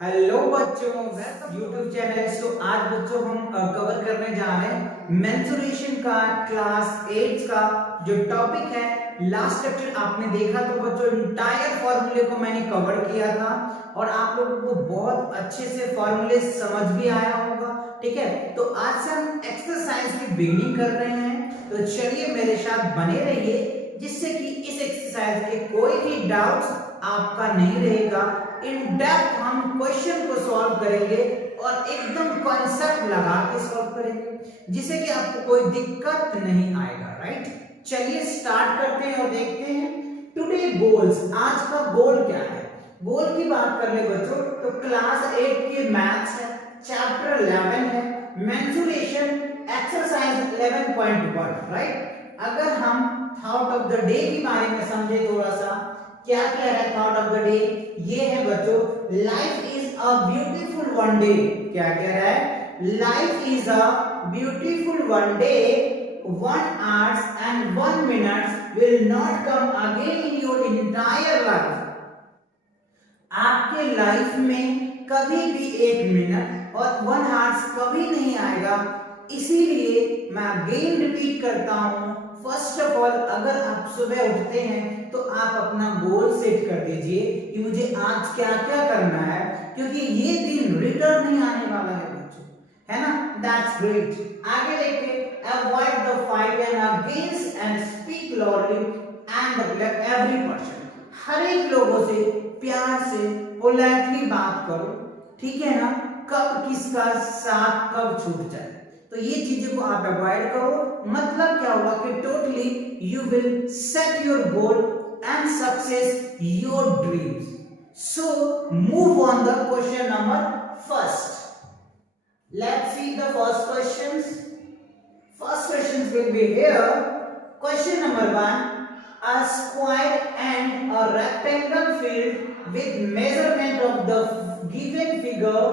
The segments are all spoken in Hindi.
हेलो बच्चों, यूट्यूब चैनल। तो आज बच्चों हम कवर करने जा रहे हैं मेंसुरेशन का क्लास 8 का जो टॉपिक है। लास्ट लेक्चर आपने देखा तो बच्चों इंटायर फॉर्मूले को मैंने कवर किया था और आप लोगों को बहुत अच्छे से फॉर्मूले समझ भी आया होगा। ठीक है, तो आज से हम एक्सरसाइज की बिगिनिंग कर रहे हैं, तो चलिए मेरे साथ बने रहिए जिससे कि इस एक्सरसाइज के कोई भी डाउट्स आपका नहीं रहेगा। इन डेप्थ हम क्वेश्चन को सॉल्व करेंगे और एकदम कॉन्सेप्ट लगा के सॉल्व करेंगे जिससे कि आपको कोई दिक्कत नहीं आएगा। राइट, चलिए स्टार्ट करते हैं और देखते हैं टुडे गोल्स। आज का गोल क्या है? गोल की बात कर ले बच्चों तो क्लास 8 की मैथ्स है, चैप्टर 11 है, मेंसुरेशन एक्सरसाइज 11.1। राइट, अगर हम थॉट ऑफ द डे के बारे में समझे थोड़ा सा, क्या क्या है थॉट ऑफ द डे? ये है बच्चों, life is a beautiful one day. क्या कह रहा है? Life is a beautiful one day, 1 hours and 1 minute will not come again in your entire life। आपके लाइफ में कभी भी 1 मिनट और 1 आवर्स कभी नहीं आएगा, इसीलिए मैं अगेन रिपीट करता हूं। फर्स्ट ऑफ ऑल, अगर आप सुबह उठते हैं तो आप अपना गोल सेट कर दीजिए कि मुझे आज क्या क्या करना है, क्योंकि ये दिन रिटर्न नहीं आने वाला है बच्चों, है ना। That's great. आगे देखिए, avoid the fight and against and speak loudly and every person. हर एक लोगों से प्यार से पोलाइटली बात करो, ठीक है ना। कब किसका साथ कब छूट जाए, तो ये चीजों को आप अवॉइड करो। मतलब क्या होगा कि totally you will set your goal and success your dreams. So move on the question number first. Let's see the first questions. First questions will be here. Question number 1. A square and a rectangle field with measurement of the given figure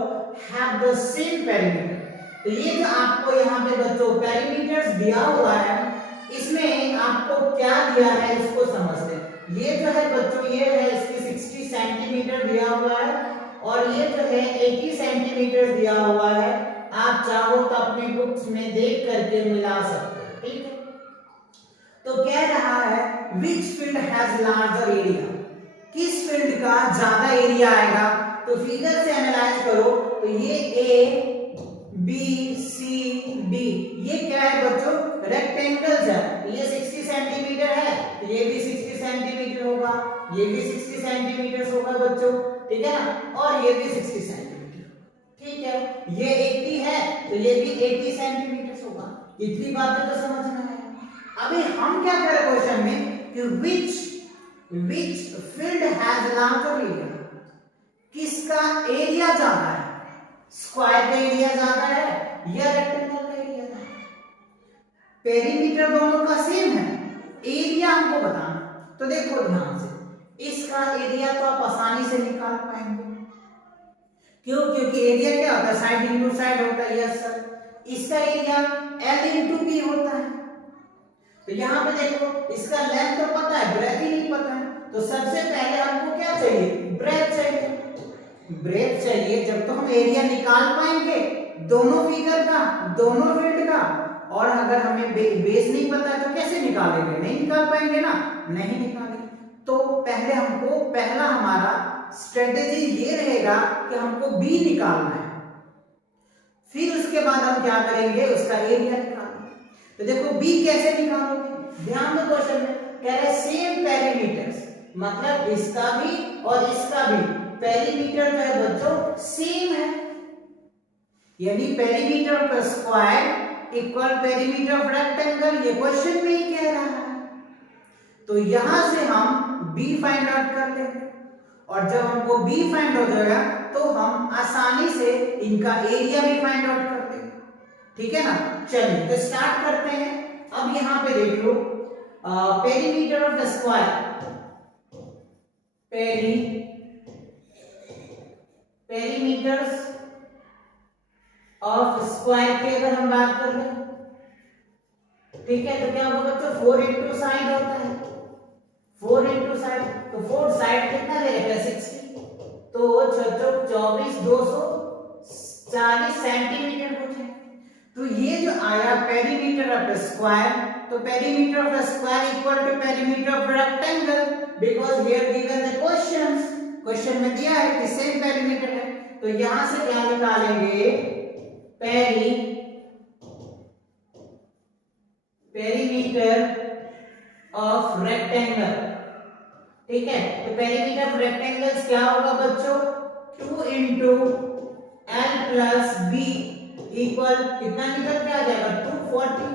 have the same perimeter. तो ये जो आपको यहाँ पे बच्चों पैरामीटर्स दिया हुआ है, इसमें आपको क्या दिया है इसको समझते हैं। ये जो है बच्चों, ये है इसकी 60 सेंटीमीटर दिया हुआ है और ये जो है 80 सेंटीमीटर दिया हुआ है। आप चाहो तो अपने बुक्स में देख करके मिला सकते हैं, ठीक है। तो कह रहा है which field has larger area, किस फील्ड का ज्यादा एरिया आएगा। तो फिगर से एनालाइज करो तो ये ए बी सी डी, ये क्या है बच्चों? रेक्टेंगल्स है। ये 60 सेंटीमीटर है तो ये भी 60 सेंटीमीटर होगा, ये भी 60 सेंटीमीटर होगा बच्चों, ठीक है ना। और ये भी 60 सेंटीमीटर, ठीक है। ये 80 है तो ये भी 80 सेंटीमीटर होगा। इतनी बातें तो समझ में आया। अभी हम क्या करें क्वेश्चन में कि which field has larger area, किसका एरिया ज्यादा है? स्क्वायर का एरिया ज्यादा है या रेक्टेंगल का एरिया ज्यादा है? पेरीमीटर दोनों का सेम है, एरिया हमको बताना। तो देखो ध्यान से, इसका एरिया तो आप आसानी से निकाल पाएंगे। क्यों? क्योंकि एरिया क्या होता है? साइड इंटू साइड होता है। यस सर, इसका एरिया L इंटू बी होता है। तो यहाँ पे देखो, इसका लेंथ तो पता है, ब्रेथ ही नहीं पता है। तो सबसे पहले हमको क्या चाहिए? ब्रेथ चाहिए। ब्रेथ चाहिए जब तो हम एरिया निकाल पाएंगे दोनों फिगर का, दोनों फील्ड का। और अगर हमें बेस नहीं पता है तो कैसे निकालेंगे? नहीं निकाल पाएंगे ना, नहीं निकालेंगे। तो पहले हमको, पहला हमारा स्ट्रेटेजी ये रहेगा कि हमको बी निकालना है, फिर उसके बाद हम क्या करेंगे? उसका एरिया निकालेंगे। तो देखो बी कैसे निकालोगे? ध्यान दो, क्वेश्चन में कह रहे सेम पेरीमीटर्स, मतलब इसका भी और इसका भी पेरीमीटर जो है बच्चों सेम है, यानी perimeter of square equal perimeter of rectangle. ये क्वेश्चन में ही कह रहा है। तो यहां से हम बी फाइंड आउट कर लेंगे और जब हमको बी फाइंड हो जाएगा तो हम आसानी से इनका एरिया भी फाइंड आउट कर देंगे, ठीक है ना। चलिए तो स्टार्ट करते हैं। अब यहां पे देख लो, perimeter of the square, perimeters of square की अगर हम बात कर लें, ठीक है, तो क्या होगा बच्चों? 4 इंटू साइड होता है, 4 इंटू साइड, तो 4 साइड कितना ले रहे हैं? 60। तो 24 240 सेंटीमीटर पूछे। तो ये जो आया पेरीमीटर ऑफ द स्क्वायर, तो perimeter of the square equal to perimeter of rectangle, because here given the question में दिया है कि सेम पेरीमीटर है। तो यहां से क्या निकालेंगे, पेरीमीटर ऑफ रेक्टेंगल। ठीक है, तो पेरीमीटर ऑफ रेक्टेंगल्स क्या होगा बच्चों, 2 into L plus B equal कितना निकल के आ जाएगा 240।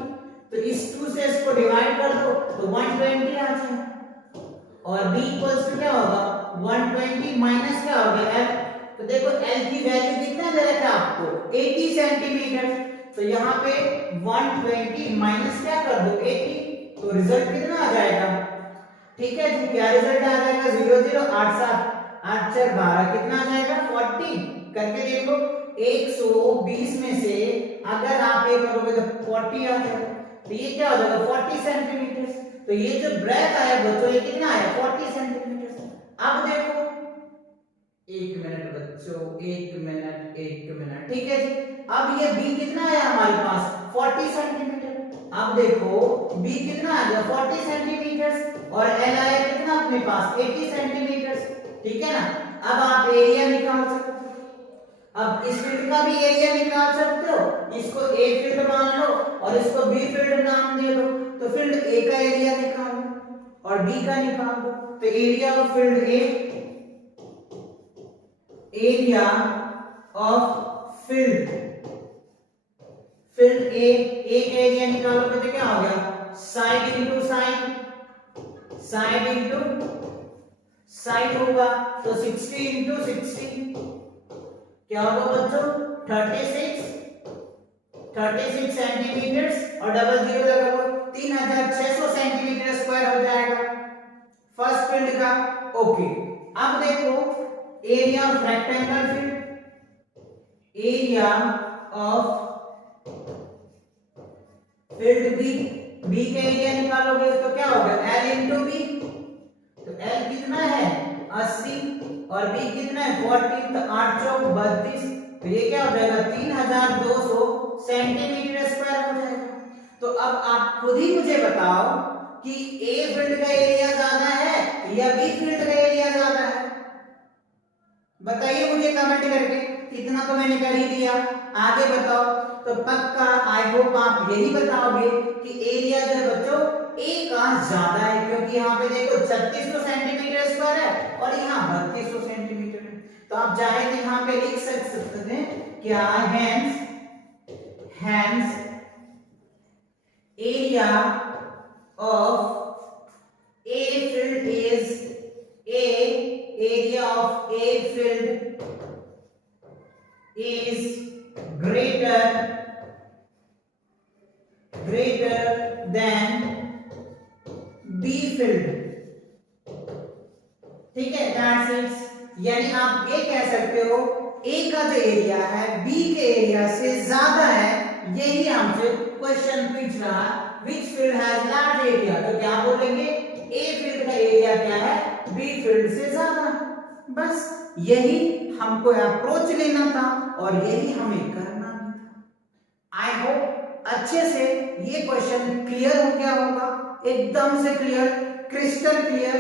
तो इस 2 से इसको डिवाइड कर दो तो 120 आ जाएगा, और b इक्वल्स टू क्या होगा 120 माइनस क्या हो गया l। तो देखो l की वैल्यू कितना दे रखा है आपको 80 सेंटीमीटर। तो यहाँ पे 120 माइनस क्या कर दो 80, तो रिजल्ट कितना आ जाएगा। ठीक है जी, क्या रिजल्ट आ जाएगा 0 0 8 7 8 4 12 कितना आ जाएगा 40। करके देखो 120 में से अगर आप ये करोगे तो 40 आ जाएगा, तो ये क्या हो जाएगा 40 सेंटीमीटर। तो ये जो ब्रेथ आया बच्चों ये कितना आया 40 सेंटीमीटर। अब देखो 1 मिनट बच्चों, 1 मिनट 1 मिनट, ठीक है जी। अब ये b कितना आया हमारे पास 40 सेंटीमीटर। अब देखो b कितना आ गया 40 सेंटीमीटर और l आया कितना अपने पास 80 सेंटीमीटर। ठीक है ना, अब आप एरिया निकाल सकते हो। अब इस फील्ड का भी एरिया निकाल सकते हो, इसको a फील्ड मान लो और इसको b फील्ड नाम दे दो। तो फील्ड a का एरिया निकालो और b का निकाल दो। तो area of field a, area of field a, एक एरिया निकालोगे तो क्या हो गया साइड इंटू साइड होगा। तो 60 इंटू 60 क्या होगा बच्चों 36 सेंटीमीटर और डबल जीरो लगाओ 3600 सेंटीमीटर स्क्वायर हो जाएगा फर्स्ट फील्ड का। ओके, अब देखो area of rectangle field, area of field B का एरिया निकालोगे तो क्या होगा L इंटू बी। तो L कितना है 80 और B कितना है 40, तो 8 चौक 32, तो ये क्या हो जाएगा 3200 सेंटीमीटर स्क्वायर हो जाएगा। तो अब आप खुद ही मुझे बताओ कि A फील्ड का एरिया ज्यादा है या B फील्ड का एरिया ज्यादा है, बताइए मुझे कमेंट करके। इतना तो मैंने कर ही दिया, आगे बताओ। तो पक्का आई होप आप यही बताओगे कि एरिया जो है बच्चों A का ज्यादा है, क्योंकि यहाँ पे देखो 3600 सेंटीमीटर स्क्वायर है और यहाँ 3200 सेंटीमीटर है। तो आप चाहे तो यहाँ पे लिख सकते हैं क्या, hence area of A field is area of A field is greater than B field। ठीक है, that's it। यानी आप ये कह सकते हो A का जो एरिया है B के एरिया से ज्यादा है, यही हमसे क्वेश्चन पूछ रहा है which field has large area। तो क्या बोलेंगे A फील्ड का एरिया क्या है B फील्ड से ज्यादा। बस यही हमको अप्रोच लेना था और यही हमें करना भी था। आई होप अच्छे से ये क्वेश्चन क्लियर हो गया होगा, एकदम से क्लियर, क्रिस्टल क्लियर।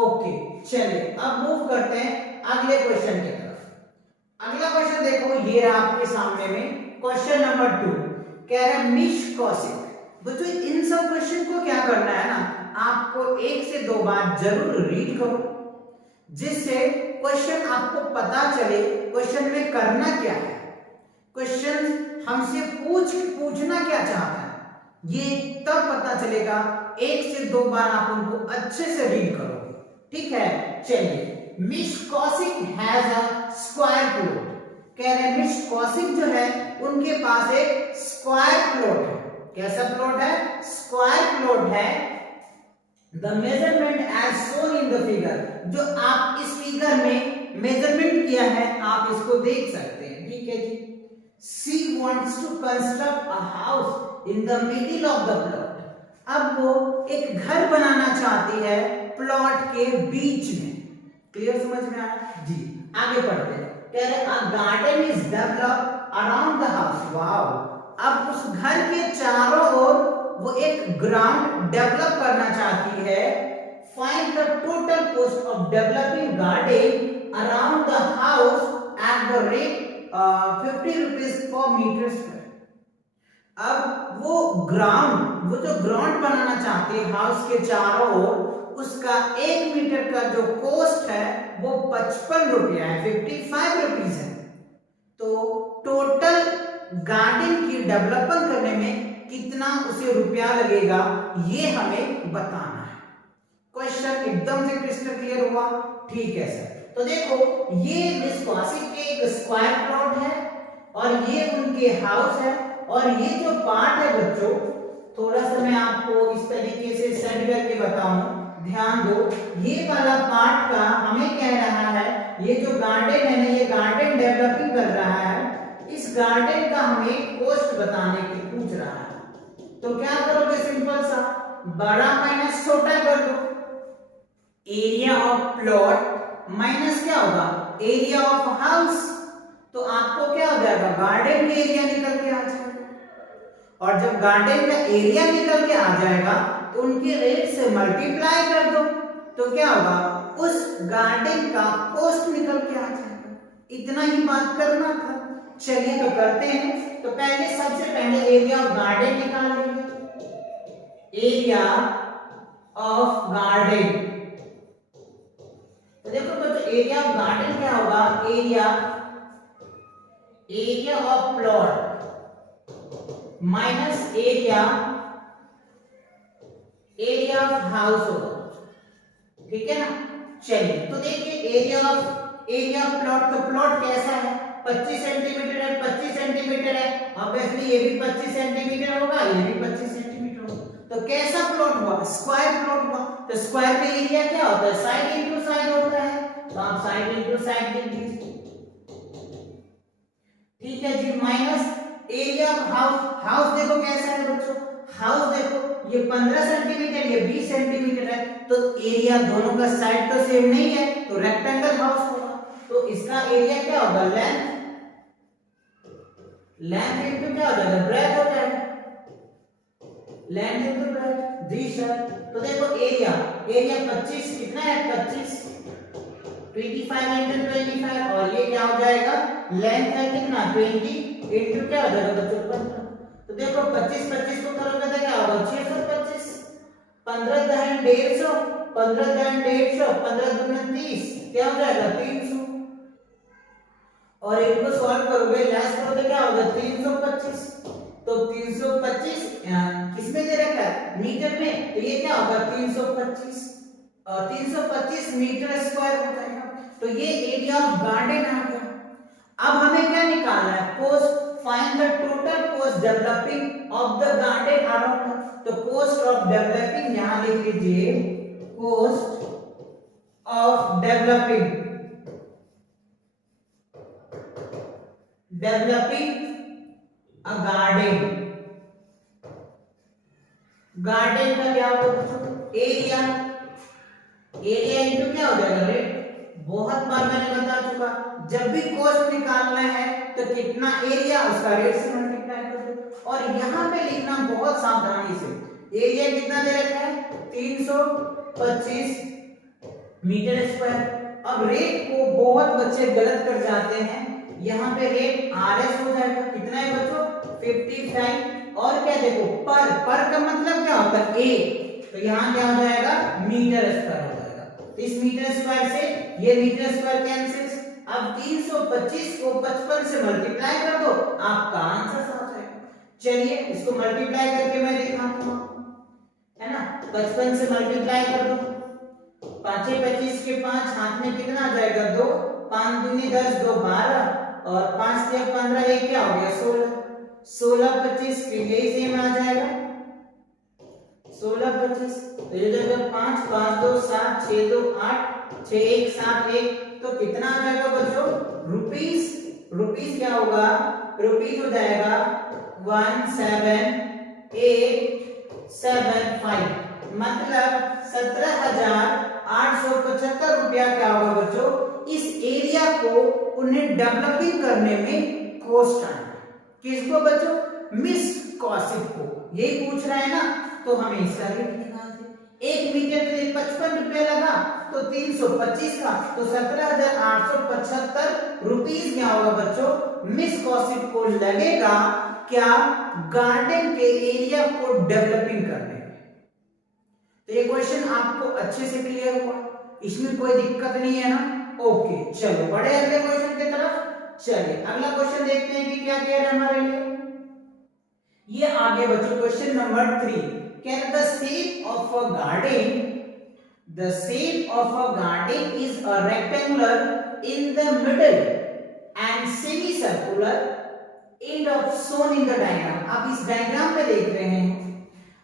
ओके चलिए अब मूव करते हैं अगले क्वेश्चन की तरफ। अगला क्वेश्चन देखो, ये रहा आपके सामने में क्वेश्चन नंबर 2, कह रहा है मिश कॉसिक। बच्चों इन सब क्वेश्चन को क्या करना है ना, आपको 1 से 2 बार जरूर रीड करो, जिससे क्वेश्चन आपको पता चले क्वेश्चन में करना क्या है, क्वेश्चन हमसे पूछना क्या चाहता है, ये तब पता चलेगा 1 से 2 बार आप उनको अच्छे से रीड करोगे। ठीक है, चलिए Mrs Kaushik has a square plot. कह रहे हैं मिश कॉसिक जो है उनके पास एक स्क्वायर प्लॉट है। कैसा प्लॉट है, स्क्वायर प्लॉट है। The measurement as shown in the figure, जो आप इस फिगर में मेजरमेंट किया है आप इसको देख सकते हैं। ठीक है जी, She wants to construct a house in the middle of the plot। अब वो एक घर बनाना चाहती है प्लॉट के बीच में। क्लियर समझ में आया जी। आगे पढ़ते हैं। कह रहे a garden is develop around the house. Wow, अब उस घर के चारों ओर वो एक ग्राउंड डेवलप करना चाहती है। Find the total cost of developing garden around the house at the rate 50 rupees per metre square. अब वो जो ग्राउंड बनाना चाहते हैं हाउस के चारों ओर, उसका 1 मीटर का जो कॉस्ट है वो 55 रुपया है, 55 रुपीज है। तो टोटल गार्डन की डेवलपमेंट करने में कितना उसे रुपया लगेगा ये हमें बताना है। क्वेश्चन एकदम से क्रिस्टल क्लियर हुआ? ठीक है सर। तो देखो ये विस्कोसिटी के एक स्क्वायर प्लॉट है और ये उनके हाउस है, और ये जो पार्ट है बच्चों, थोड़ा सा मैं आपको इस तरीके से सेट करके बताऊं, ध्यान दो। ये वाला पार्ट का हमें कह रहा है, ये जो गार्डन है ना, ये गार्डन डेवलपिंग कर रहा है, इस गार्डन का हमें कॉस्ट बताने की पूछ रहा है। तो क्या करोगे, सिंपल सा बड़ा माइनस छोटा कर दो। एरिया ऑफ प्लॉट माइनस क्या होगा, एरिया ऑफ हाउस। तो आपको क्या हो जाएगा, गार्डन का एरिया निकल के आ जाएगा। और जब गार्डन का एरिया निकल के आ जाएगा तो उनके रेट से मल्टीप्लाई कर दो, तो क्या होगा, उस गार्डन का कॉस्ट निकल के आ जाएगा। इतना ही बात करना था। चलिए तो करते हैं। तो पहले सबसे पहले एरिया ऑफ गार्डन निकाल लेंगे। एरिया ऑफ गार्डन, तो देखो बच्चों एरिया ऑफ गार्डन क्या होगा, area of plot minus area of house होगा। ठीक है ना। चलिए तो देखिए एरिया ऑफ प्लॉट, तो प्लॉट कैसा है, 25 सेंटीमीटर है, 25 सेंटीमीटर है, ऑब्वियसली ये भी 25 सेंटीमीटर होगा, ये भी 25 सेंटीमीटर होगा। तो कैसा प्लॉट हुआ, स्क्वायर प्लॉट हुआ। तो स्क्वायर का एरिया क्या होता है, साइड इंटू साइड होता है, तो आप साइड इंटू साइड लिख दीजिए। ठीक है जी। माइनस एरिया ऑफ हाउस देखो कैसा है बच्चों, हाउस देखो ये 15 सेंटीमीटर, ये 20 सेंटीमीटर है, तो एरिया दोनों का साइड तो सेम नहीं है, तो रेक्टेंगल हाउस होगा। तो इसका एरिया क्या होगा, लेंथ इनटू क्या हो जाएगा, ब्रेथ हो जाएगा, लेंथ इनटू ब्रेथ। जी सर। तो देखो एरिया 25 कितना है, 25 25 इंटू 25, और ये क्या हो जाएगा, लेंथ है कितना 20 इंटू क्या हो जाएगा बच्चों 15। तो देखो 25 को करोगे तो क्या होगा, 625, 15 दहन 150, 15 दहन 150, 15 दूनी 30, क्या हो जाएगा 300। और इनको सॉल्व करोगे, लेस करोगे क्या होगा 325। तो 325 किसमें दे रखा है, मीटर में, तो ये क्या होगा 325 मीटर स्क्वायर हो जाएगा। तो ये एरिया ऑफ गार्डन आ गया। अब हमें क्या निकालना है, cost, find the total cost developing of the garden around. तो कॉस्ट ऑफ डेवलपिंग यहां लिख लीजिए, cost of developing a garden का क्या होगा, एरिया इनटू क्या हो जाएगा, रेट। बहुत बार मैंने बता चुका, जब भी कॉस्ट निकालना है तो कितना एरिया उसका रेट से मल्टीप्लाई कर दो। और यहाँ पे लिखना बहुत सावधानी से, एरिया कितना दे रखा है 325 मीटर स्क्वायर। अब रेट को बहुत बच्चे गलत कर जाते हैं, यहाँ पे रेट आरएस हो जाएगा, कितना है बच्चों 55, और क्या देखो पर का मतलब क्या होता है ए, तो यहाँ क्या हो जाएगा मीटर स्क्वायर हो जाएगा। तो इस मीटर स्क्वायर से ये मीटर स्क्वायर कैंसिल। अब 325 को 55 से मल्टीप्लाई कर दो, आपका आंसर आ जाएगा। चलिए इसको मल्टीप्लाई करके मैं दिखाता हूं, है ना। 55 से मल्टीप्लाई कर दो, 5 25 के 5, हाथ में कितना आ जाएगा 2, 5 दूनी 10, 2 12, और 5 से 15, ये क्या हो गया 16, 16 25 फिर यही सेम आ जाएगा 16 25। तो ये जो 5 5 2 7 6 2 8 6 1 7 1, तो कितना आ जाएगा बच्चों रुपीस क्या होगा, रुपीस हो जाएगा 17875, मतलब 17,875 रुपया क्या होगा बच्चों, इस एरिया को उन्हें डेवलपिंग करने में कॉस्ट आया। किसको बच्चों? मिस कॉसिप को। यही पूछ रहा है ना, तो हमें इसका रेट निकाल दे। 1 मीटर के लिए 55 रुपया लगा, तो 325 का तो 17,875 रुपीज क्या होगा बच्चों? मिस कॉसिप को लगेगा क्या? गार्डन के एरिया को डेवलपिंग करने में। तो ये क्वेश्चन आपको अच्छे से क्लियर हुआ, इसमें कोई दिक्कत नहीं है ना? ओके, चलो बढ़े अगले क्वेश्चन की तरफ। चलिए अगला क्वेश्चन देखते हैं कि क्या कह रहे हैं हमारे लिए। ये आगे बच्चों question number 3, can the shape of a garden, the shape of a garden is a rectangular in the middle and semi circular end of shown in the diagram. आप इस डायग्राम में देख रहे हैं,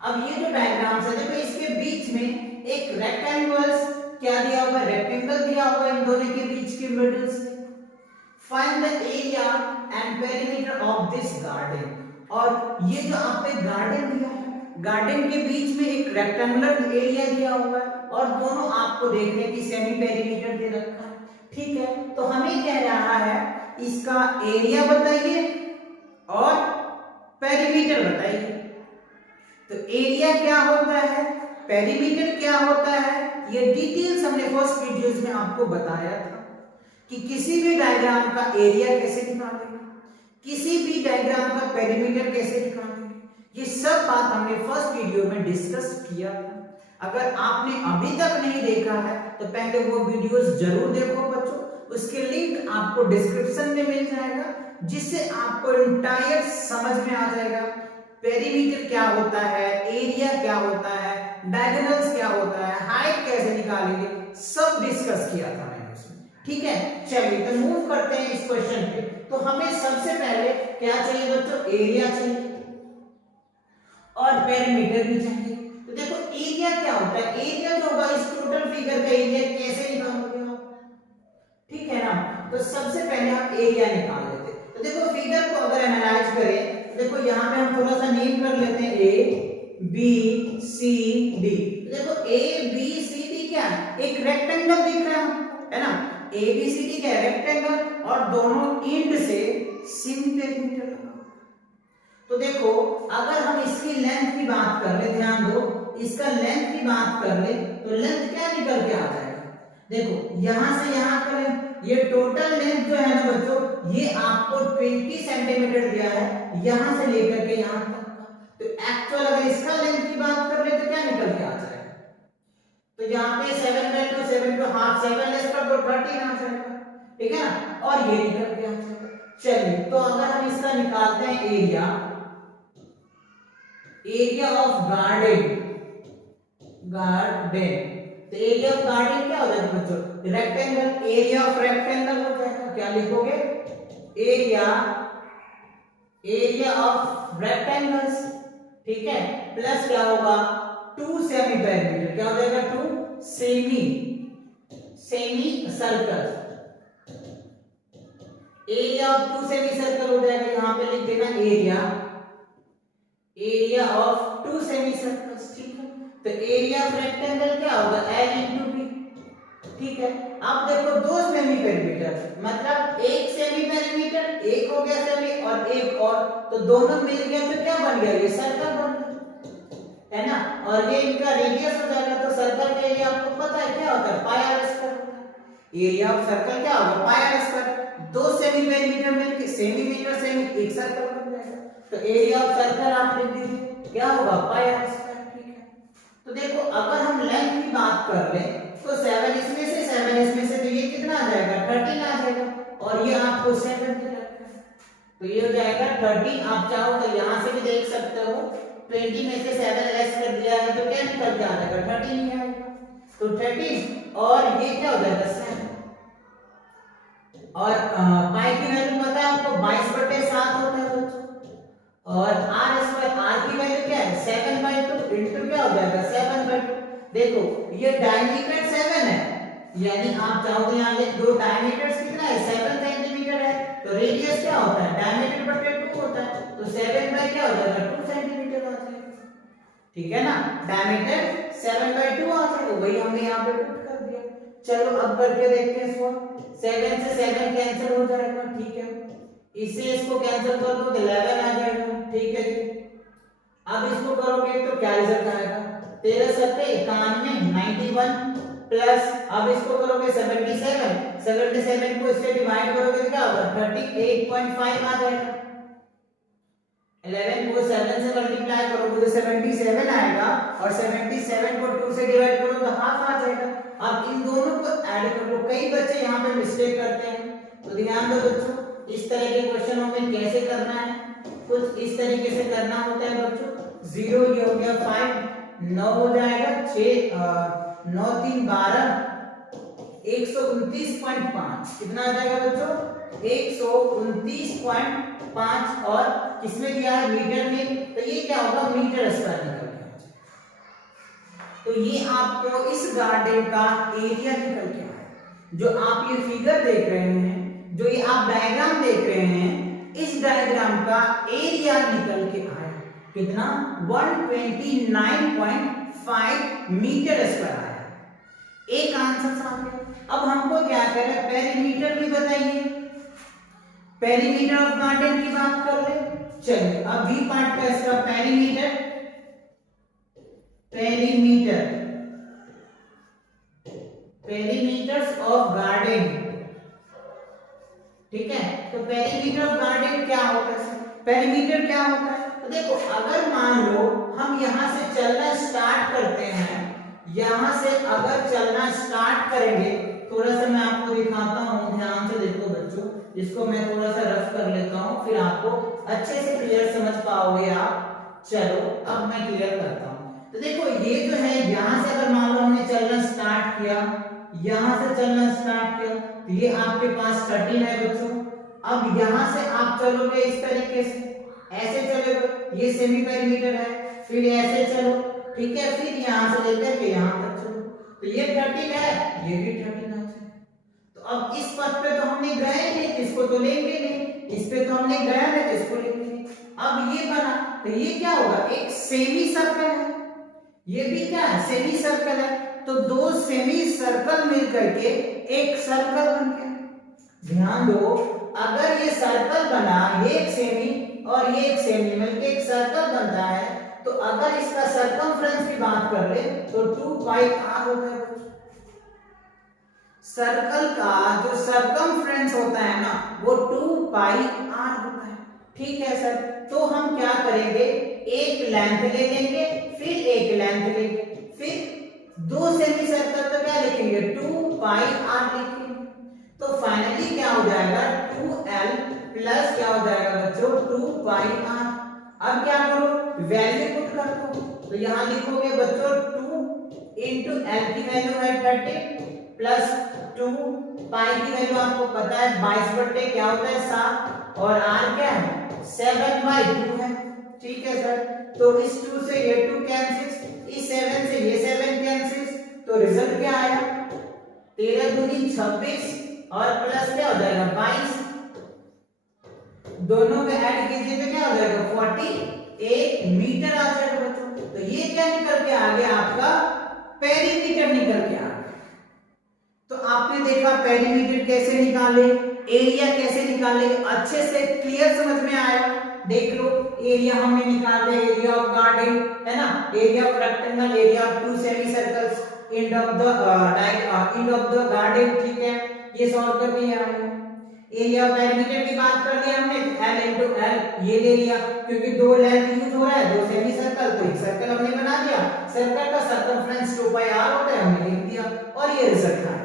अब ये जो डायग्राम है देखो, इसके बीच में एक रेक्टेंगुलर क्या दिया हुआ है? रेक्टेंगल दिया हुआ है इन दोनों के बीच के मिडिल से। Find the area and perimeter of this garden. और ये जो आपने गार्डन दिया है, गार्डन के बीच में एक रेक्टेंगुलर एरिया दिया हुआ है और दोनों आपको देख रहे हैं कि सेमी पेरीमीटर दे रखा है। ठीक है, तो हमें कह रहा है इसका एरिया बताइए और पेरीमीटर बताइए। तो एरिया क्या होता है, पेरीमीटर क्या होता है, ये डिटेल्स हमने फर्स्ट वीडियोस में आपको बताया था कि किसी भी डायग्राम का एरिया कैसे निकालेंगे, किसी भी डायग्राम का पेरीमीटर कैसे निकालेंगे, ये सब बात हमने फर्स्ट वीडियो में डिस्कस किया था। अगर आपने अभी तक नहीं देखा है तो पहले वो वीडियोस जरूर देखो बच्चों, उसके लिंक आपको डिस्क्रिप्शन में मिल जाएगा, जिससे आपको इंटायर समझ में आ जाएगा पेरीमीटर क्या होता है, एरिया क्या होता है, डायगोनल्स क्या होता है, हाइट कैसे निकालेंगे, सब डिस्कस किया था मैंने उसमें। ठीक है, चलिए तो मूव करते हैं इस क्वेश्चन पे। तो हमें सबसे पहले क्या चाहिए बच्चों? एरिया चाहिए और पेरीमीटर भी चाहिए। तो देखो एरिया क्या होता है, एरिया जो होगा इस टोटल फिगर का एरिया कैसे निकालोगे आप? ठीक है ना, तो सबसे पहले आप एरिया निकाल लेते हैं। तो देखो फिगर को अगर एनालाइज करें, देखो यहाँ पे हम थोड़ा सा नेम कर लेते हैं ए बी सी डी। देखो ए बी सी डी क्या है? एक रेक्टेंगल दिख रहा है ना, ए बी सी डी क्या है? रेक्टेंगल, और दोनों एंड से सेमी पेरीमीटर लगा। तो देखो अगर हम इसकी लेंथ की बात कर ले, ध्यान दो, इसका लेंथ की बात कर ले तो लेंथ क्या निकल के आ जाएगा? देखो यहां से यहां का लेंथ, ये टोटल लेंथ जो है ना बच्चों, ये आपको 20 सेंटीमीटर दिया है यहां से लेकर के यहां तक का। तो एक्चुअल अगर इसका लेंथ की बात कर ले तो क्या निकल के आ जाएगा? तो यहाँ पे 7/2 7 को हाफ 7 लेस कर दो 13 आ जाएगा। ठीक है ना, और ये निकल के आ जाएगा। चलिए तो अगर हम इसका निकालते हैं area, area of garden, garden, तो एरिया ऑफ गार्डन क्या हो जाएगा बच्चों? रेक्टेंगल, एरिया ऑफ रेक्टेंगल हो जाएगा, क्या लिखोगे? Area, area of rectangles. ठीक है, प्लस क्या होगा? 2 सेमी पेरीमीटर, क्या हो जाएगा? 2 semi, semi circle, area of 2 semi circle हो जाएगा। यहां पे लिख देना area, area of 2 semi circles. ठीक है, तो एरिया ऑफ रेक्टेंगल क्या होगा? L into B। ठीक है, अब देखो 2 सेमी पेरीमीटर, मतलब एक सेमी पेरीमीटर, एक हो गया सेमी और एक और, तो दोनों मिल गए तो क्या बन गया? ये सर्कल बन गया, है ना, और ये इनका रेडियस हो जाएगा। तो सर्कल का एरिया आपको पता है क्या होता है? Pi r square. Area of circle क्या होगा? Pi r square. 2 semi perimeter मिलके सेंटीमीटर सेमी एक सर्कल बन जाएगा। तो एरिया ऑफ सर्कल आप लिख दीजिए, क्या होगा? Pi r square. ठीक है, तो देखो अगर हम लेंथ की बात कर ले तो 7 इसमें से 7 इसमें से, तो ये कितना आ जाएगा? 13 आ जाएगा, और ये आपको 7 दे रखा है, तो ये हो जाएगा 13। आप चाहो तो यहां से भी देख सकते हो, 20 में से 7 लेस कर दिया है तो क्या निकल के आ जाएगा? 13 ही आएगा। तो 13 और ये क्या हो जाएगा? 7। और पाई की वैल्यू पता है आपको? 22/7 होता है बच्चों, और आर स्क्वायर, आर की वैल्यू क्या है? 7/2 इनटू क्या हो जाएगा? 7/2। देखो ये डायमीटर 7 है, यानी आप चाहो तो यहां लिख दो, डायमीटर कितना है? 7 सेंटीमीटर है, तो रेडियस क्या होता है? डायमीटर बटे 2 होता है, तो 7 बाय क्या हो जाएगा? 2 सेंटीमीटर आ जाएगा। ठीक है ना, डायमीटर 7/2 आ जाएगा, वही हमने यहां पे पुट कर दिया। चलो अब करके देखते हैं इसको। 7 से 7 कैंसिल हो जाएगा, ठीक है। इससे इसको कैंसिल कर दो तो 11 आ जाएगा, ठीक है जी। अब इसको करोगे तो क्या रिजल्ट आएगा, 13 सत्ते 91 91 प्लस अब इसको करोगे 77 को इससे डिवाइड करोगे तो क्या होगा 38.5 आ जाएगा। 11 को 7 से मल्टीप्लाई करोगे तो 77 आएगा और 77 को 2 से डिवाइड करो तो हाफ आ जाएगा। अब इन दोनों को ऐड कर लो। कई बच्चे यहाँ पे मिस्टेक करते हैं, तो ध्यान दो बच्चों, इस तरह के क्वेश्चनों में कैसे करना है, कुछ इस तरीके से करना होता है बच्चों। 0 ये हो गया 5, 9 हो जाएगा 6 9 3 12 129.5 कितना आ जाएगा बच्चों 129.5 और किसमें दिया है मीटर में, तो ये क्या होगा मीटर स्क्वायर निकल के आ जाएगा। तो ये आपको इस गार्डन का एरिया निकल के आया। जो आप ये फिगर देख रहे हैं, जो ये आप डायग्राम देख रहे हैं, इस डायग्राम का एरिया निकल के आया कितना 129.5 मीटर स्क्वायर आया। एक आंसर सामने। अब हमको क्या करें, पेरीमीटर भी बताइए। पेरीमीटर ऑफ गार्डन की बात कर ले। चलिए अब बी पार्ट का इसका पेरीमीटर पेरीमीटर्स ऑफ गार्डन, ठीक है। तो पेरीमीटर ऑफ गार्डन क्या होता है, पेरीमीटर क्या होता है, तो देखो अगर मान लो हम यहां से चलना स्टार्ट करते हैं, यहां से अगर चलना स्टार्ट करेंगे, थोड़ा सा मैं आपको दिखाता हूं, ध्यान से देखो बच्चों, इसको मैं थोड़ा सा रफ कर लेता हूं, फिर आपको अच्छे से क्लियर समझ पाओगे आप। चलो अब मैं क्लियर करता हूं। तो देखो ये जो है यहां से अगर मान लो हमने चलना स्टार्ट किया, यहां से चलना स्टार्ट किया, तो ये आपके पास 13 है बच्चों। अब यहां से आप चलोगे इस तरीके से, ऐसे चलोगे, ये सेमी पेरीमीटर है, फिर ऐसे चलो, ठीक है, फिर यहां से लेकर के यहां तक चलो, तो ये 13 है, ये भी 13 है। तो अब इस पथ पे तो हमने गए नहीं, इसको तो लेंगे नहीं, इस पे तो हमने गया नहीं, इसको लेंगे नहीं। अब ये बना, तो ये क्या होगा, एक सेमी सर्कल है, ये भी क्या है, सेमी सर्कल है। तो दो सेमी सर्कल मिलकर के एक सर्कल बन गया। ध्यान दो, अगर ये सर्कल बना, ये एक सेमी और ये एक सेमी मिलकर एक सर्कल बनता है, तो अगर इसका सर्कमफ्रेंस की बात कर ले तो 2 पाई r होता है। सर्कल का जो सर्कमफ्रेंस होता है ना, वो 2 पाई r होता है, ठीक है सर। तो हम क्या करेंगे, एक लेंथ ले लेंगे, फिर एक लेंथ लेंगे, फिर दो सेमी सर्कल तो क्या लिखेंगे 2 पाई r लिखेंगे। तो फाइनली क्या हो जाएगा 2l प्लस क्या हो जाएगा बच्चों 2 पाई r। अब क्या करो, वैल्यू पुट कर दो, तो यहां लिखोगे बच्चों 2 इंटू l की वैल्यू है 30 प्लस 2 पाई की वैल्यू आपको पता है 22 क्या होता है 7 और r क्या है 7/2 है, ठीक है सर। तो इस 2 से ये 2 कैंसिल, इस 7 से ये 7 कैंसिल, तो रिजल्ट क्या आया 13 दूनी 26 और प्लस क्या हो जाएगा 22, दोनों को ऐड कीजिए तो क्या हो जाएगा 48 मीटर आ जाएगा बच्चों। तो ये क्या निकल के आ गया, आपका पेरीमीटर निकल के आ गया। तो आपने देखा पेरीमीटर कैसे निकाले, एरिया कैसे निकाले, अच्छे से क्लियर समझ में आया। देख लो एरिया हमने निकाले, एरिया ऑफ गार्डन है ना, area of rectangle, area of 2 semi circles, end of the garden, ठीक है, ये सॉल्व करके आए। एरिया ऑफ पेरीमीटर की बात कर लिया हमने, L into L ये ले लिया, क्योंकि दो लेंथ यूज हो रहा है, दो सेमी सर्कल, तो एक सर्कल हमने बना दिया, सर्कल का सर्कमफ्रेंस 2 पाई r होता है, हमने लिख दिया और ये रिजल्ट आया।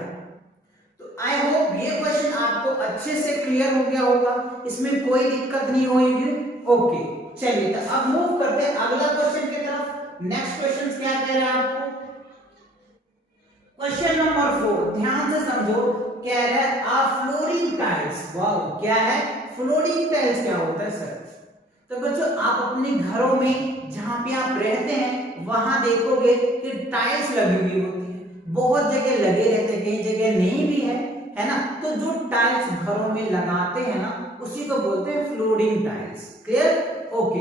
तो आई होप ये क्वेश्चन आपको अच्छे से क्लियर हो गया होगा, इसमें कोई दिक्कत नहीं होगी। ओके चलिए, तो अब मूव करते हैं अगला क्वेश्चन की तरफ। नेक्स्ट क्वेश्चन क्या कह रहा है आपको, क्वेश्चन नंबर 4, ध्यान से समझो। क्या है, फ्लोरिंग टाइल्स। वाओ, क्या है फ्लोरिंग टाइल्स, क्या होता है सर? तो बच्चों आप अपने घरों में जहां पे आप रहते हैं वहां देखोगे कि टाइल्स लगी हुई होती है, बहुत जगह लगे रहते हैं, कई जगह नहीं भी है ना। तो जो टाइल्स घरों में लगाते हैं ना, उसी को बोलते हैं flooring tiles. Clear? Okay.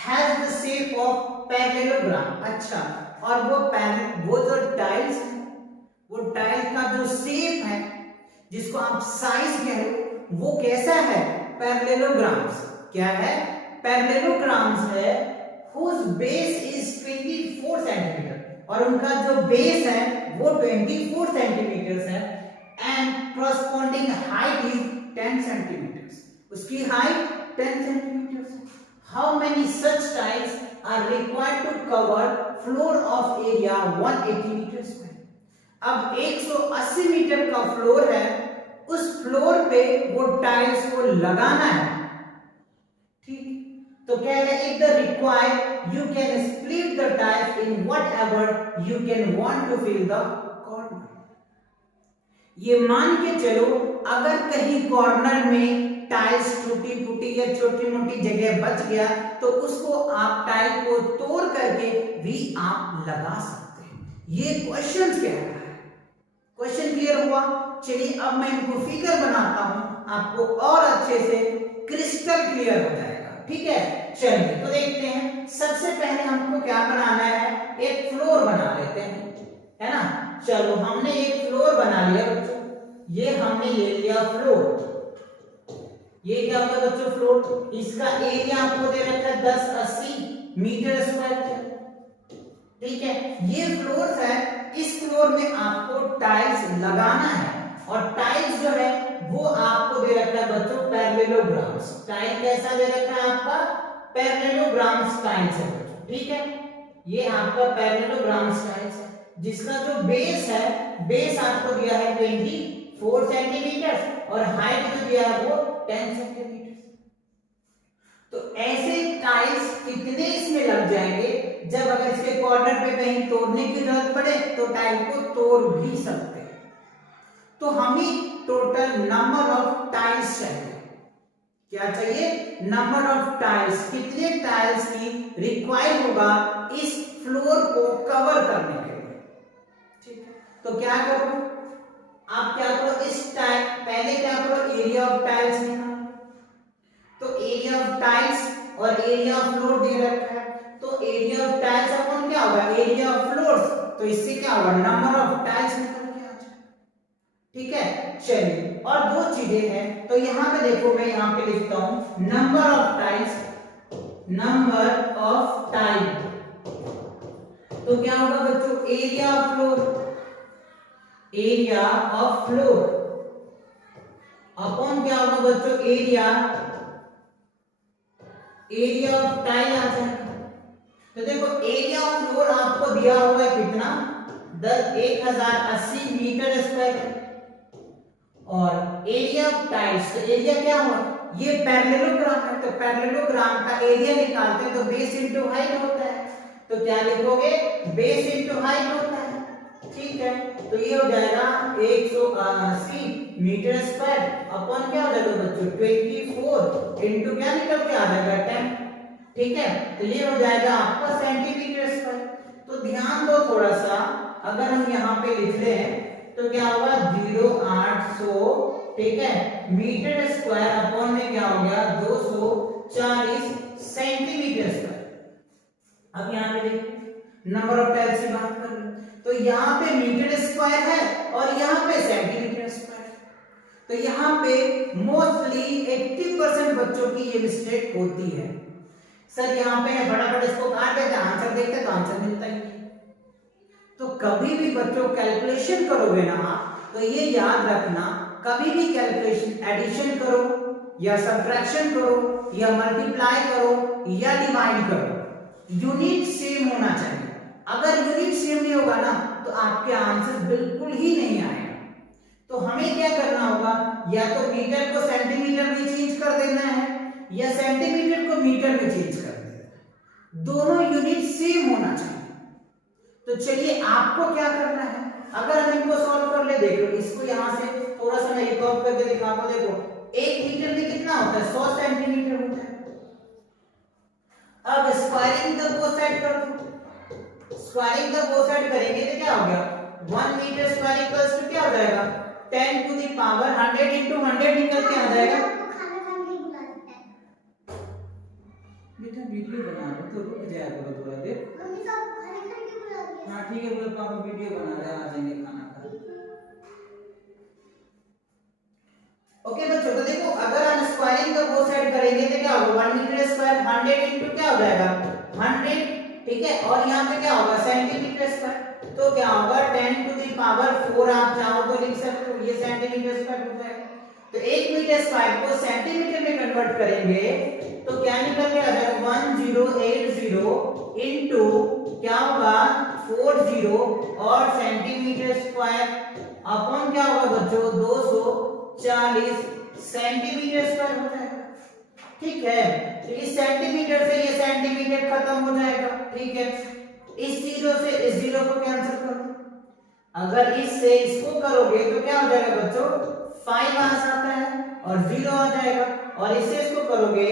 Has the shape of parallelogram. अच्छा, और वो जो टाइल्स वो टाइल का जो शेप है, जिसको आप साइज कह रहे हो, वो कैसा है? पैरेललोग्राम्स। क्या है? पैरेललोग्राम्स है, whose base is 24 सेंटीमीटर, और उनका जो बेस है वो 24 सेंटीमीटर है, and corresponding height is 10 centimetre. उसकी हाइट 10 सेंटीमीटर है। How many such tiles are required to cover floor of area 180 meter square? अब 180 मीटर का फ्लोर है, उस फ्लोर पे वो टाइल्स को लगाना है। ठीक, तो कह रहे हैं, if the required you can split the tiles in whatever you can want to fill the corner। ये मान के चलो, अगर कहीं कॉर्नर में टाइल्स टूटी फूटी या छोटी मोटी जगह बच गया तो उसको आप टाइल को तोड़ करके भी आप लगा सकते हैं। ये क्वेश्चन कह रहा है। क्वेश्चन क्लियर हुआ? चलिए अब मैं इनको फिगर बनाता हूं, आपको और अच्छे से क्रिस्टल क्लियर हो जाएगा। ठीक है, चलिए तो देखते हैं। सबसे पहले हमको क्या बनाना है? एक फ्लोर बना लेते हैं, है ना। चलो, हमने एक फ्लोर बना लिया बच्चों। ये हमने ले लिया फ्लोर। ये क्या होगा बच्चों? फ्लोर। इसका एरिया आपको दे रखा है 1080 मीटर स्क्वायर। ठीक है, ये फ्लोर है। इस फ्लोर में आपको टाइल्स लगाना है, और टाइल्स जो है वो आपको दे रखा है बच्चों पैरेललोग्राम्स। टाइल कैसा दे रखा है आपका? पैरेललोग्राम्स टाइल्स है बच्चों। ठीक है, ये आपका पैरेललोग्राम्स टाइल्स है, जिसका जो बेस है, बेस आपको दिया है 24 सेंटीमीटर, और हाइट जो दिया है वो 10 सेंटीमीटर। तो ऐसे टाइल्स कितने इसमें लग जाएंगे? जब अगर इसके कॉर्नर पे कहीं तोड़ने की जरूरत पड़े तो टाइल को तोड़ भी सकते हैं। तो हमें टोटल नंबर ऑफ टाइल्स चाहिए। क्या चाहिए? Number of tiles. कितने टाइल्स की रिक्वायर होगा इस फ्लोर को कवर करने के लिए? ठीक है, तो क्या करो आप? क्या करो, इस टाइल पहले क्या करो, एरिया ऑफ टाइल्स निकालो। तो एरिया ऑफ टाइल्स और एरिया ऑफ फ्लोर दे रखा है, तो एरिया ऑफ टाइल्स अपॉन क्या होगा? Area of floors. तो इससे क्या होगा? नंबर ऑफ टाइल्स निकल के आ जाएगा। ठीक है, चलिए और दो चीजें हैं, तो यहां पे देखो, मैं यहां पे लिखता हूं number of tiles, number of tile. तो क्या होगा बच्चों? Area of floor, area of floor upon क्या होगा बच्चों? एरिया ऑफ टाइल आ जाएगा। तो देखो, एरिया ऑफ फ्लोर आपको दिया हुआ है कितना? 1080 मीटर स्क्वायर, और एरिया ऑफ टाइल्स, तो एरिया क्या हुआ? ये पैरेललोग्राम है, तो पैरेललोग्राम का एरिया निकालते हैं तो बेस इनटू हाइट होता है। तो क्या लिखोगे? बेस इनटू हाइट होता है। ठीक है, तो ये हो जाएगा 180 मीटर स्क्वायर अपॉन क्या हो जाएगा बच्चों? 24 इनटू क्या निकल के आ जाएगा? 10। ठीक है, तो ये हो जाएगा आपका सेंटीमीटर स्क्वायर। तो ध्यान दो थोड़ा सा, अगर हम यहाँ पे लिख रहे हैं तो क्या होगा? 0800, ठीक है, मीटर स्क्वायर अपॉन में क्या हो गया? 240 सेंटीमीटर स्क्वायर। अब यहाँ पे देखो, नंबर ऑफ टाइल्स की बात कर रहे हैं, तो यहाँ पे मीटर स्क्वायर है और यहाँ पे सेंटीमीटर स्क्वायर है। तो यहाँ पे मोस्टली 80% बच्चों की ये मिस्टेक होती है। सर यहाँ पे फटाफट इसको काट देते, आंसर देखते तो आंसर मिलता ही नहीं। तो कभी भी बच्चों कैलकुलेशन करोगे ना, तो ये याद रखना, कभी भी कैलकुलेशन एडिशन करो या सब्ट्रैक्शन करो या मल्टीप्लाई करो या डिवाइड करो, यूनिट सेम होना चाहिए। अगर यूनिट सेम नहीं होगा ना तो आपके आंसर बिल्कुल ही नहीं आएगा। तो हमें क्या करना होगा? या तो मीटर को सेंटीमीटर में चेंज कर देना है या सेंटीमीटर को मीटर में चेंज कर देना है। दोनों यूनिट सेम होना चाहिए। तो चलिए आपको क्या करना है, अगर हम इनको सॉल्व कर ले, देखो इसको यहां से थोड़ा सा मैं रिकॉर्ड करके दिखाता हूं। देखो 1 मीटर में कितना होता है? 100 सेंटीमीटर होता है। अब स्क्वायरिंग द बोथ साइड कर दो। स्क्वायरिंग द बोथ साइड करेंगे तो क्या हो गया? 1 मीटर स्क्वायर इक्वल्स टू क्या हो जाएगा? 10 टू द पावर 100 into 100 निकल के आ जाएगा। बेटा वीडियो बना रहे तो रुक जाया करो थोड़ा देर। हाँ ठीक है, बोलो पापा वीडियो बना रहे हैं, आ जाएंगे खाना खा। स्क्वायर 100 इंटू क्या हो जाएगा 100, ठीक है, और यहाँ पे क्या होगा सेंटीमीटर स्क्वायर, तो क्या होगा 10 टू द पावर 4 आप चाहो तो लिख सकते हो, ये सेंटीमीटर स्क्वायर हो जाएगा। तो 1 मीटर स्क्वायर को सेंटीमीटर में कन्वर्ट करेंगे तो क्या निकल के आ जाएगा 1080 इंटू क्या होगा 40 और सेंटीमीटर स्क्वायर अपॉन क्या होगा बच्चों 240 सेंटीमीटर स्क्वायर हो जाएगा, ठीक है। तो इस सेंटीमीटर से ये सेंटीमीटर खत्म हो जाएगा, ठीक है। इस जीरो से इस जीरो को कैंसिल कर दो, अगर इससे इसको करोगे तो क्या हो जाएगा बच्चों 5 आ जाता है और 0 आ जाएगा, और इससे इसको करोगे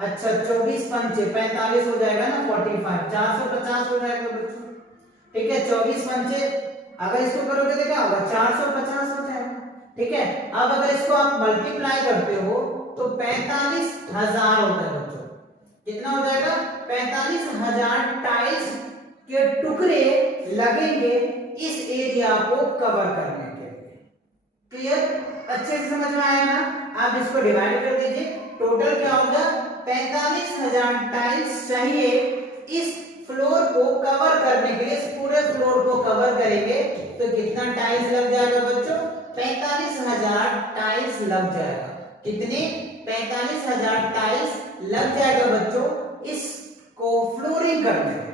अच्छा 24 पंचे 45 हो जाएगा ना 45 450 हो जाएगा बच्चों, ठीक है। 24 पंचे अगर इसको करोगे तो क्या होगा 450 हो जाएगा, ठीक है। अब अगर इसको आप मल्टीप्लाई करते हो तो 45,000 होता है बच्चों, कितना हो जाएगा 45,000 टाइल्स के टुकड़े लगेंगे इस एरिया को कवर करने के लिए। क्लियर, अच्छे से समझ में आया ना। आप इसको डिवाइड कर दीजिए, टोटल क्या होगा 45,000 टाइल्स चाहिए इस फ्लोर को कवर करने के लिए, इस पूरे फ्लोर को कवर करेंगे तो कितना टाइल्स लग जाएगा बच्चों 45,000 टाइल्स लग जाएगा। कितने 45,000 टाइल्स लग जाएगा बच्चों इसको फ्लोरिंग करने में।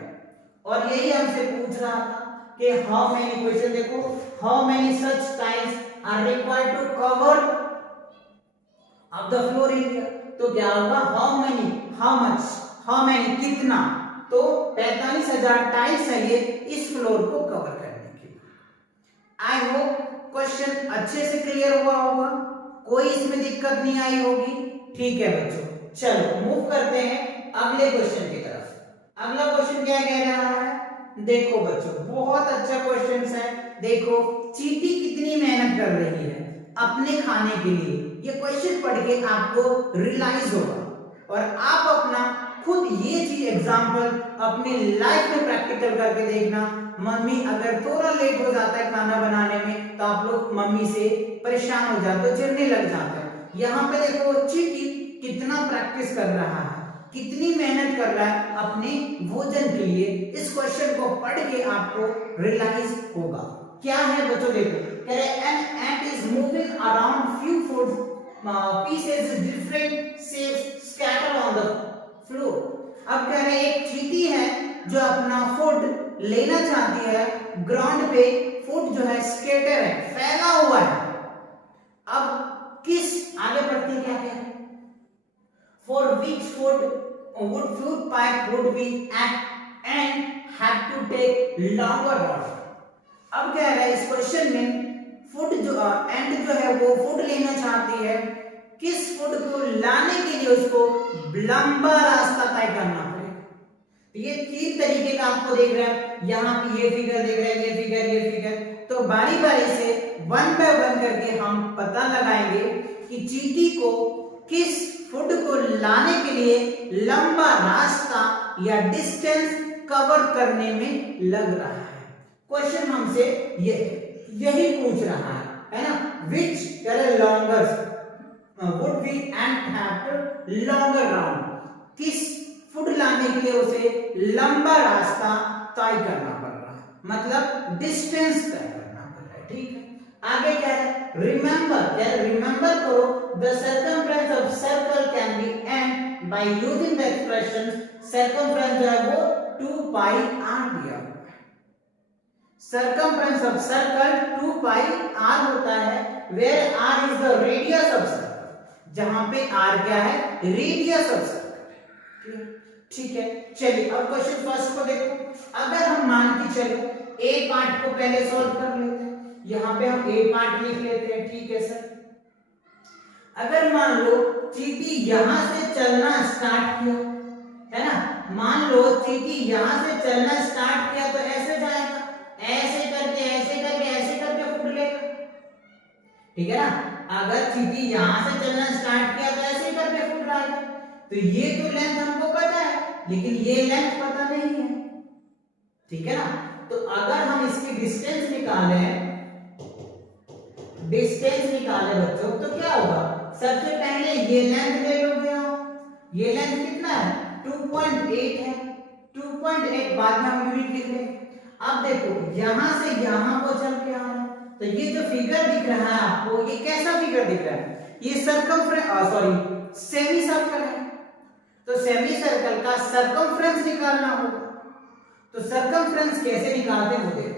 और यही हमसे पूछ रहा था कि हाउ मेनी, क्वेश्चन देखो, how many such tiles are required to cover of the floor area, तो क्या होगा how many, how much, how many कितना, तो 45,000 टाइल्स चाहिए इस फ्लोर को कवर करने के लिए। आई होप क्वेश्चन अच्छे से क्लियर हुआ होगा, कोई इसमें दिक्कत नहीं आई होगी, ठीक है बच्चों। चलो मूव करते हैं अगले क्वेश्चन की तरफ। अगला क्वेश्चन क्या कह रहा है, देखो बच्चों बहुत अच्छा क्वेश्चन है। देखो चींटी कितनी मेहनत कर रही है अपने खाने के लिए, ये क्वेश्चन पढ़ के आपको रियलाइज होगा और आप अपना खुद ये चीज एग्जांपल अपने लाइफ में प्रैक्टिकल करके देखना। मम्मी अगर थोड़ा लेट हो जाता है खाना बनाने में तो आप लोग मम्मी से परेशान हो जाते हो, चिढ़ने लग जाते हो। यहाँ पे देखो चींटी कितना प्रैक्टिस कर रहा है, कितनी मेहनत कर रहा है अपने भोजन के लिए। इस क्वेश्चन को पढ़ के आपको रियलाइज होगा क्या है बच्चों। देखो कह रहे an ant is moving around few food pieces different shapes scattered on the floor। अब कह रहे एक चींटी है जो अपना फूड लेना चाहती है, ग्राउंड पे फूड जो है स्केटर है, फैला हुआ है। अब किस आगे बढ़ते क्या कह रहे हैं, for which food pipe would be at and have to take longer rod। अब क्या है इस क्वेश्चन में फूड जो एंड जो है वो फूड लेना चाहती है, किस फूड को लाने के लिए उसको लंबा रास्ता तय करना पड़ेगा। ये 3 तरीके का आपको देख रहे हैं, यहाँ पे ये फिगर देख रहे हैं, ये फिगर, तो बारी बारी से 1 बाय 1 करके हम पता लगाएंगे कि चींटी को किस फूड को लाने के लिए लंबा रास्ता या डिस्टेंस कवर करने में लग रहा है। क्वेश्चन हमसे यही पूछ रहा है ना, which longer would be and have longer round, किस फूड लाने के लिए उसे लंबा रास्ता तय करना पड़ रहा है, मतलब डिस्टेंस तय करना पड़ रहा है, ठीक है। आगे क्या है, रिमेंबर करो the circumference of circle can be n by using the expression circumference जो है वो 2 pi r दिया हुआ है। circumference of circle 2 pi r होता है, where r is the radius of circle, जहां पे r क्या है radius of circle, ठीक है। चलिए अब क्वेश्चन फर्स्ट को देखो। अगर हम मान के चलो a पार्ट को पहले सॉल्व कर लेते हैं, यहाँ पे हम a पार्ट लिख लेते हैं, ठीक है सर। अगर मान लो चींटी यहां से चलना स्टार्ट किया है ना, मान लो चींटी यहां से चलना स्टार्ट किया तो ऐसे जाएगा, ऐसे करके फूड लेगा, ठीक है ना। अगर चींटी यहां से चलना स्टार्ट किया तो ऐसे करके फूड लाएगा। तो ये तो लेंथ हमको पता है लेकिन ये लेंथ पता नहीं है, ठीक है ना। तो अगर हम इसकी डिस्टेंस निकाले बच्चों तो क्या होगा, सबसे पहले ये लेंथ ले लोगे आप, ये लेंथ कितना है 2.8 है, 2.8 बाद में हम यूनिट लिख लेंगे। अब देखो यहां से यहां को चल के आना, तो ये जो फिगर दिख रहा है आपको, ये कैसा फिगर दिख रहा है, ये सर्कमफ्रेंस सेमी सर्कल है, तो सेमी सर्कल का सर्कमफ्रेंस निकालना होगा। तो सर्कमफ्रेंस कैसे निकालते हैं देखो,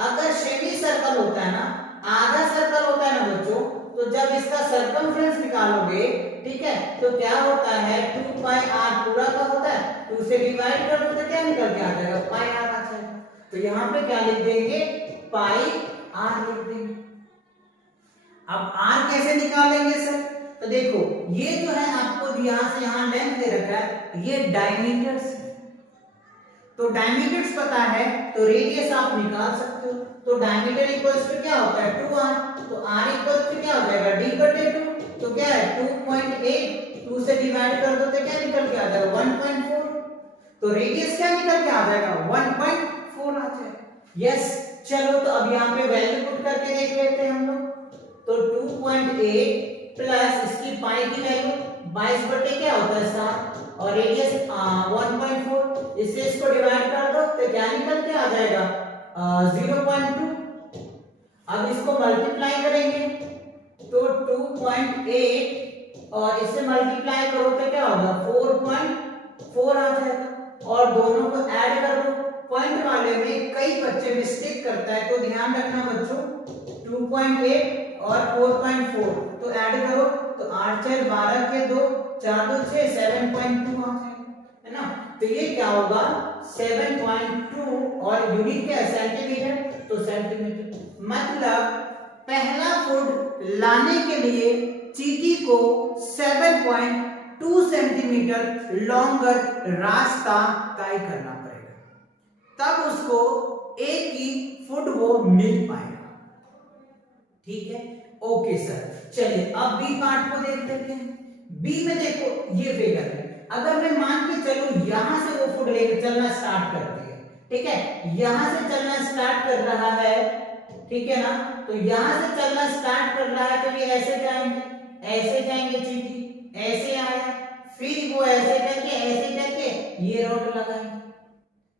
अगर सेमी सर्कल होता है ना, आधा सर्कल होता है ना बच्चों, तो जब इसका सर्कमफ्रेंस निकालोगे, ठीक है, तो क्या होता है 2 पाई r पूरा का होता है, 2 से डिवाइड कर दो तो क्या निकल के आ जाएगा पाई r आ जाएगा। तो यहाँ पे क्या लिख देंगे पाई r लिख देंगे। अब r कैसे निकालेंगे सर, तो देखो ये जो है आपको यहाँ से यहाँ लेंथ दे रखा है, ये डायमीटर्स, तो डायमीटर्स पता है तो रेडियस आप निकाल सकते हो। तो डायमीटर इक्वल्स टू क्या होता है 2r, तो r इक्वल्स टू क्या हो जाएगा d/2, तो क्या है 2.8, 2 से डिवाइड कर दो तो क्या निकल के आ जाएगा 1.4, तो रेडियस क्या निकल के आ जाएगा 1.4 आ जाएगा। यस, चलो तो अब यहाँ पे वैल्यू पुट करके देख लेते हैं हम लोग। तो 2.8 प्लस इसकी पाई की वैल्यू 22 बटे क्या होता है 7 और रेडियस 1.4, इससे इसको डिवाइड कर दो तो क्या निकल के आ जाएगा 0.2। अब इसको मल्टीप्लाई करेंगे तो 2.8 और इससे मल्टीप्लाई करो तो क्या होगा 4.4 आ जाएगा, और दोनों को ऐड कर दो। पॉइंट वाले में कई बच्चे मिस्टेक करता है, तो ध्यान रखना बच्चों 2.8 और 4.4 तो ऐड करो तो 8 4 12 के 2 4 2 6 7.2 आ जाएगा, है ना। तो ये क्या होगा 7.2 और यूनिट क्या है सेंटीमीटर, तो सेंटीमीटर। मतलब पहला फुट लाने के लिए चींटी को 7.2 सेंटीमीटर लॉन्गर रास्ता तय करना पड़ेगा, तब उसको एक ही फुट वो मिल पाएगा। ठीक है, ओके सर। चलिए अब बी पार्ट को देख लेते हैं। बी में देखो ये फिगर है, अगर मैं मान के चलूं यहां से वो फुट लेकर चलना स्टार्ट करती है, ठीक है, यहां से चलना स्टार्ट कर रहा है, ठीक है ना, तो यहां से चलना स्टार्ट कर रहा है तो ये ऐसे जाएंगे चींटी, ऐसे आया, फिर वो ऐसे करके ये रोड लगाएंगे,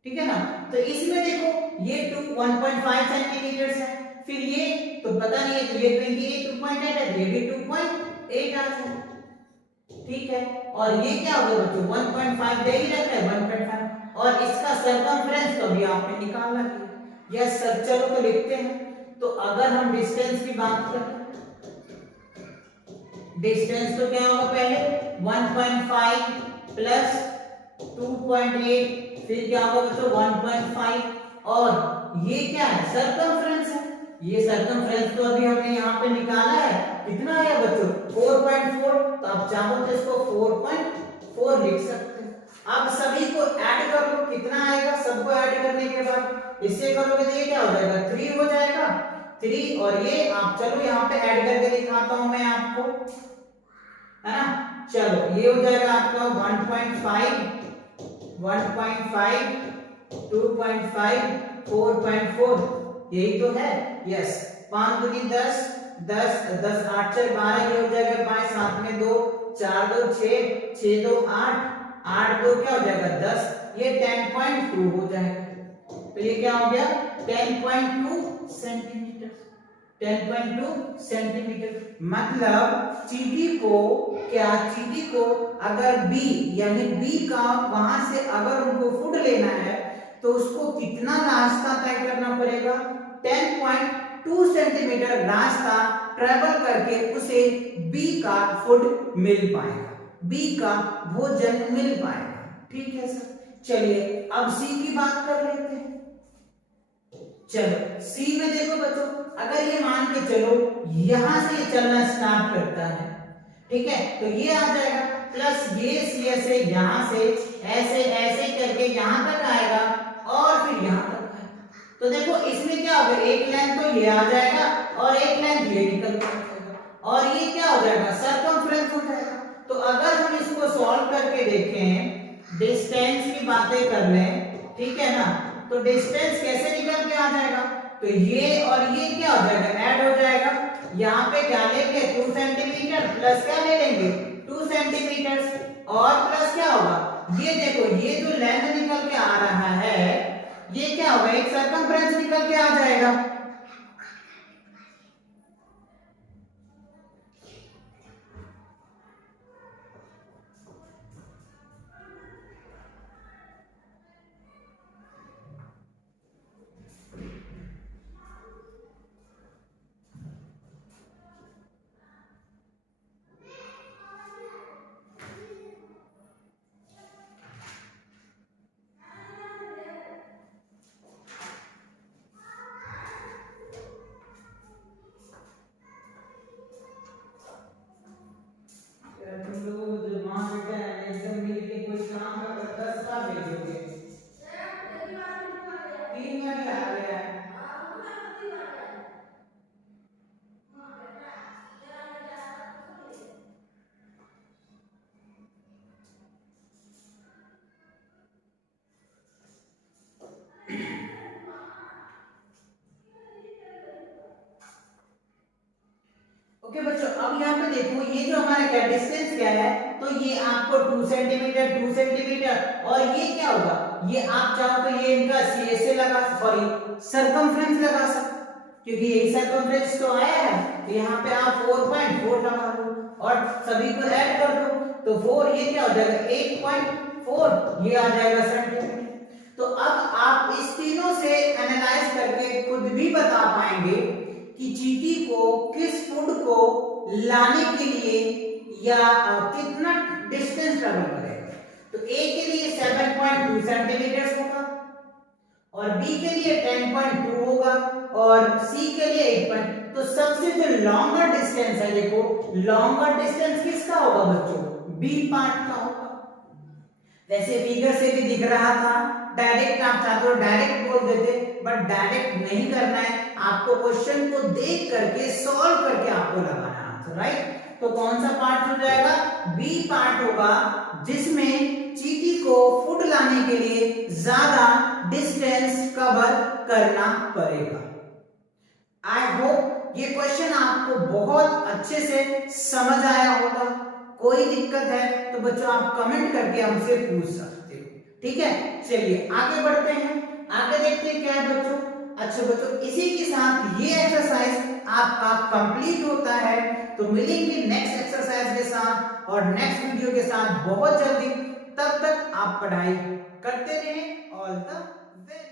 ठीक है ना। तो इसमें देखो ये 1.5 सेंटीमीटर है, फिर ये तो पता नहीं है, तो ये 2.8 है, ये भी 2.8 आ जाए, ठीक है। और ये क्या होगा बच्चों 1.5 दे ही रखा है 1.5, और इसका सर्कमफ्रेंस तो अभी आपने निकालना है। यस सर, चलो तो लिखते हैं। तो अगर हम डिस्टेंस की बात करें, डिस्टेंस तो क्या होगा पहले 1.5 प्लस 2.8, फिर क्या होगा बच्चों 1.5, और ये क्या है सर्कमफ्रेंस है, ये सर्कमफ्रेंस तो अभी हमने यहाँ पे निकाला है, कितना आया बच्चों 4.4, तो आप चाहो तो इसको 4.4 लिख सकते हैं। अब सभी को ऐड कर लो, कितना आएगा, सबको ऐड करने के बाद इससे करोगे तो ये क्या हो जाएगा 3 हो जाएगा, 3, और ये आप चलो यहाँ पे ऐड करके दिखाता हूं मैं आपको, है ना। चलो ये हो जाएगा आपका 1.5, 2.5, 4.4, यही तो है। यस, 5 दूनी 10, 10 10 8 4 12, ये हो जाएगा 22, साथ में 2 4 2 6 6 2 8 8 2 क्या हो जाएगा 10, ये 10.2 हो जाएगा। तो ये क्या हो गया 10.2 सेंटीमीटर, 10.2 सेंटीमीटर। मतलब चींटी को अगर बी यानी बी का वहां से अगर उनको फुट लेना है तो उसको कितना रास्ता तय करना पड़ेगा 10.2 सेंटीमीटर रास्ता ट्रेवल करके उसे बी का फुड मिल पाएगा, बी का भोजन मिल पाएगा। ठीक है सर, चलिए अब सी की बात कर लेते हैं। चलो सी में देखो बच्चों, अगर ये मान के चलो यहां से ये चलना स्टार्ट करता है, ठीक है, तो ये आ जाएगा प्लस ये से यहां से ऐसे ऐसे करके यहां तक आएगा और फिर यहां तक आएगा। तो देखो इसमें क्या होगा, एक लेंथ तो ये आ जाएगा और एक लेंथ ये निकल जाएगा और ये क्या हो जाएगा सर्कमफ्रेंस हो जाएगा। तो अगर हम इसको सॉल्व करके देखें, डिस्टेंस की बातें कर लें, ठीक है ना, तो डिस्टेंस कैसे निकल के आ जाएगा, तो ये और ये क्या हो जाएगा ऐड हो जाएगा। यहाँ पे क्या लेंगे 2 सेंटीमीटर प्लस क्या ले लेंगे 2 सेंटीमीटर और प्लस क्या होगा, ये देखो ये जो लेंथ निकल के आ रहा है ये क्या होगा, एक सर्कमफ्रेंस निकल के आ जाएगा। तुम लोग जो माँ बेटा है एकदम मिलके कोई काम कर 10 बार भेजोगे, 3 बार ही आ गया है। ओके बच्चों, अब यहाँ पे देखो ये जो हमारा क्या डिस्टेंस क्या है, तो ये आपको 2 सेंटीमीटर 2 सेंटीमीटर, और ये क्या होगा, ये आप चाहो तो ये इनका CSA लगा, सॉरी सरकमफ्रेंस लगा सकते, क्योंकि यही सरकमफ्रेंस तो आया है, तो यहाँ पे आप 4.4 लगा दो और सभी को ऐड कर दो, तो 4 ये क्या हो जाएगा 8.4, ये आ जाएगा सेंटीमीटर। तो अब आप इस तीनों से एनालाइज करके खुद भी बता पाएंगे कि चींटी को किस फूड को लाने के लिए या कितना डिस्टेंस ट्रेवल करेगा। तो ए के लिए 7.2 सेंटीमीटर होगा और बी के लिए 10.2 होगा और सी के लिए 8. तो सबसे जो लॉन्गर डिस्टेंस है, देखो लॉन्गर डिस्टेंस किसका होगा बच्चों, बी पार्ट का होगा। वैसे फिगर से भी दिख रहा था, डायरेक्ट आप चाहते हो डायरेक्ट बोल देते, बट डायरेक्ट नहीं करना है, आपको क्वेश्चन को देख करके सॉल्व करके आपको लगाना है आंसर, राइट। तो कौन सा पार्ट हो जाएगा, बी पार्ट होगा, जिसमें चींटी को फूड लाने के लिए ज्यादा डिस्टेंस कवर करना पड़ेगा। आई होप ये क्वेश्चन आपको बहुत अच्छे से समझ आया होगा। कोई दिक्कत है तो बच्चों आप कमेंट करके हमसे पूछ सकते हो, ठीक है। चलिए आगे बढ़ते हैं, आगे देखते हैं क्या है बच्चों। अच्छा बच्चों, इसी के साथ ये एक्सरसाइज आपका कंप्लीट होता है, तो मिलेंगे नेक्स्ट एक्सरसाइज के साथ और नेक्स्ट वीडियो के साथ बहुत जल्दी। तब तक आप पढ़ाई करते रहें। All the best.